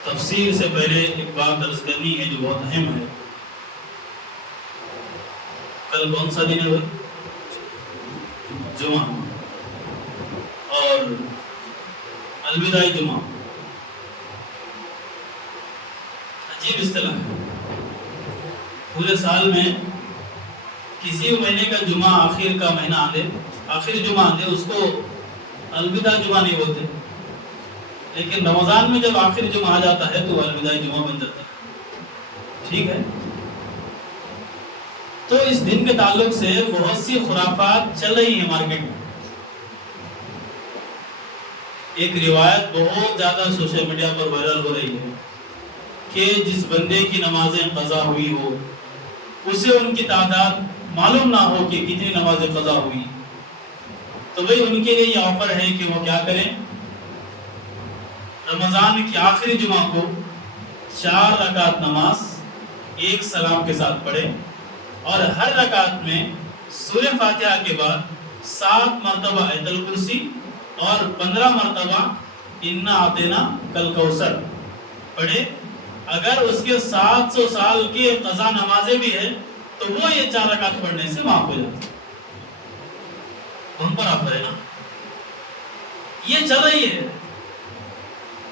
تفسیر سے پہلے ایک بات عرض کرنی ہے جو بہت اہم ہے۔ کل کون سا دن ہے بھائی؟ جمعہ، اور الوداعی جمعہ عجیب اصطلاح ہے۔ پورے سال میں کسی بھی مہینے کا جمعہ آخر کا مہینہ آدھے، آخر جمعہ آدھے، اس کو الوداع جمعہ نہیں بولتے، لیکن رمضان میں جب آخر جمعہ آ جاتا ہے تو الوداعی جمعہ بن جاتا ہے۔ ٹھیک ہے، تو اس دن کے تعلق سے بہت سی خرافات چل رہی ہیں مارکیٹ میں۔ ایک روایت بہت زیادہ سوشل میڈیا پر وائرل ہو رہی ہے کہ جس بندے کی نمازیں قضا ہوئی ہو، اسے ان کی تعداد معلوم نہ ہو کہ کتنی نمازیں قضا ہوئی، تو بھئی ان کے لیے یہ آفر ہے کہ وہ کیا کریں، رمضان کی آخری جمعہ کو 4 رکعت نماز ایک سلام کے ساتھ پڑھیں، اور ہر رکعت میں سورہ فاتحہ کے بعد 7 مرتبہ آیت الکرسی اور 15 مرتبہ انا اعطینا کل کوثر پڑھے۔ اگر اس کے 700 سال کے قضا نمازیں بھی ہیں تو وہ یہ 4 رکعت پڑھنے سے معاف ہو جاتی ہے۔ ہم پر آفر ہے نا، یہ چل رہی ہے۔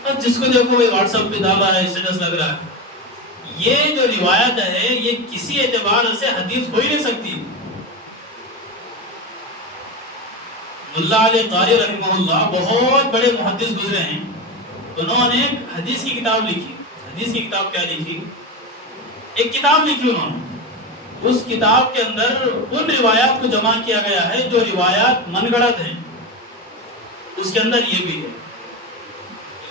اب جس کو دیکھو وہ واٹس ایپ پہ ڈال رہا ہے، اسٹیٹس لگ رہا ہے۔ یہ جو روایت ہے یہ کسی اعتبار سے حدیث ہو ہی نہیں سکتی۔ ملا علی قاری رحمہ اللہ بہت بڑے محدث گزرے ہیں، انہوں نے حدیث کی کتاب لکھی۔ حدیث کی کتاب کیا لکھی؟ ایک کتاب لکھی انہوں نے۔ اس کتاب کے اندر ان روایات کو جمع کیا گیا ہے جو روایات من گھڑت ہیں۔ اس کے اندر یہ بھی ہے،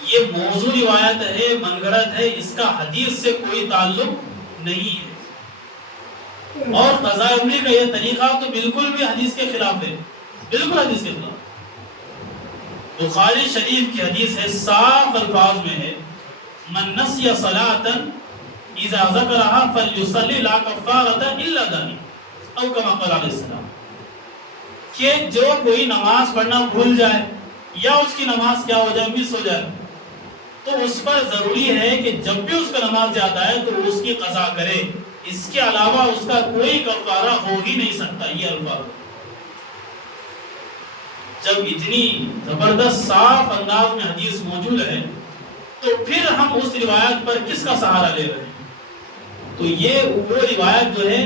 یہ موضوع روایت ہے، من گھڑت ہے، اس کا حدیث سے کوئی تعلق نہیں ہے۔ اور قضاء عمری کا یہ طریقہ تو بالکل بھی حدیث کے خلاف ہے، بالکل حدیث کے خلاف۔ بخاری شریف کی حدیث ہے، صاف الفاظ میں ہے، من نسی صلاۃ اذا ذکرها فلیصلی لا کفارۃ الا ذلک او کما قال علیہ السلام، کہ جو کوئی نماز پڑھنا بھول جائے یا اس کی نماز کیا ہو جائے، مس ہو جائے، تو اس پر ضروری ہے کہ جب بھی اس کا نماز یاد آئے تو اس کی قضا کرے، اس کے علاوہ اس کا کوئی کفارہ ہو ہی نہیں سکتا۔ یہ الفاظ جب اتنی زبردست صاف انداز میں حدیث موجود ہے تو پھر ہم اس روایت پر کس کا سہارا لے رہے ہیں؟ تو یہ وہ روایت جو ہے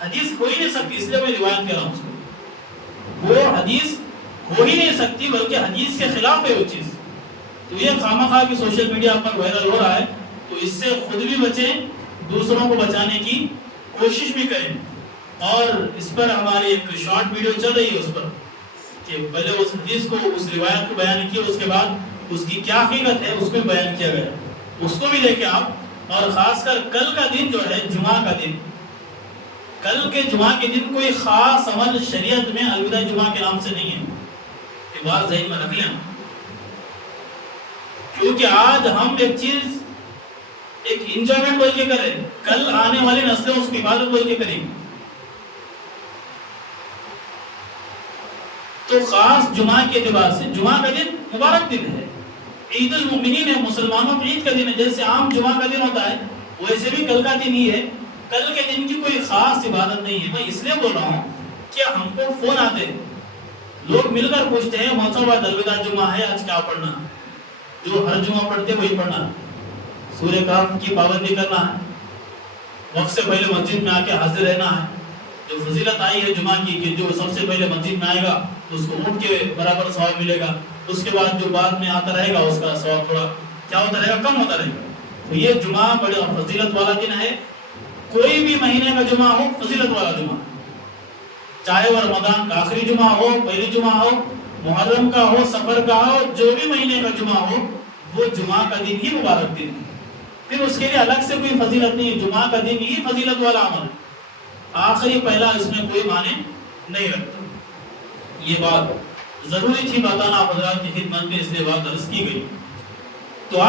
حدیث ہو ہی نہیں سکتی، اس لیے میں روایت کہہ رہا ہوں اس کو۔ وہ حدیث ہو ہی نہیں سکتی، بلکہ حدیث کے خلاف ہے وہ چیز۔ تو یہ خامخواہ کی سوشل میڈیا پر وائرل ہو رہا ہے، تو اس سے خود بھی بچیں، دوسروں کو بچانے کی کوشش بھی کریں۔ اور اس پر ہماری ایک شارٹ ویڈیو چل رہی ہے، اس پر کہ پہلے اس حدیث کو، اس روایت کو بیان کیا، اس کے بعد اس کی کیا حقیقت ہے اس کو بھی بیان کیا گیا، اس کو بھی دیکھیں آپ۔ اور خاص کر کل کا دن جو ہے جمعہ کا دن، کل کے جمعہ کے دن کوئی خاص عمل شریعت میں الوداع جمعہ کے نام سے نہیں ہے، یہ بات ذہن میں رکھ لیں، کیونکہ آج ہم ایک چیز ایک انجوائمنٹ بول کے کریں، کل آنے والی نسلیں اس کی عبادت بول کے کریں گی۔ تو خاص جمعہ کے اعتبار سے جمعہ کا دن مبارک دن ہے، عید المؤمنین ہے، مسلمانوں کی عید کا دن ہے۔ جیسے عام جمعہ کا دن ہوتا ہے ویسے بھی کل کا دن ہی ہے۔ کل کے دن کی کوئی خاص عبادت نہیں ہے۔ میں اس لیے بول رہا ہوں کہ ہم کو فون آتے ہیں، لوگ مل کر پوچھتے ہیں موسم بعد الوداع جمعہ ہے، آج کیا پڑھنا ہے؟ جو ہر جمعہ پڑھتے وہی پڑھنا ہے، سورہ کہف کی پابندی کرنا ہے، وقت سے پہلے مسجد میں آ کے حاضر رہنا ہے۔ جو فضیلت آئی ہے جمعہ کی کہ جو سب سے پہلے مسجد میں آئے گا اس کو اونٹ کے برابر ثواب ملے گا، اس کے بعد جو بعد میں آتا رہے گا اس کا ثواب تھوڑا کیا ہوتا رہے گا، کم ہوتا رہے گا۔ تو یہ جمعہ بڑا فضیلت والا دن ہے۔ کوئی بھی مہینے کا جمعہ ہو فضیلت والا جمعہ، چاہے وہ رمضان کا آخری جمعہ ہو، پہلی جمعہ ہو، محرم کا ہو، سفر کا ہو، جو بھی مہینے کا جمعہ ہو، وہ جمعہ کا دن ہی مبارک دن ہے۔ پھر اس کے لیے الگ سے کوئی فضیلت نہیں، جمعہ کا دن ہی فضیلت والا عمل ہے، آخری پہلا اس میں کوئی معنی نہیں رکھتا۔ یہ بات ضروری تھی بتانا حضرات کی خدمت میں، اس لیے بات عرض کی گئی۔ تو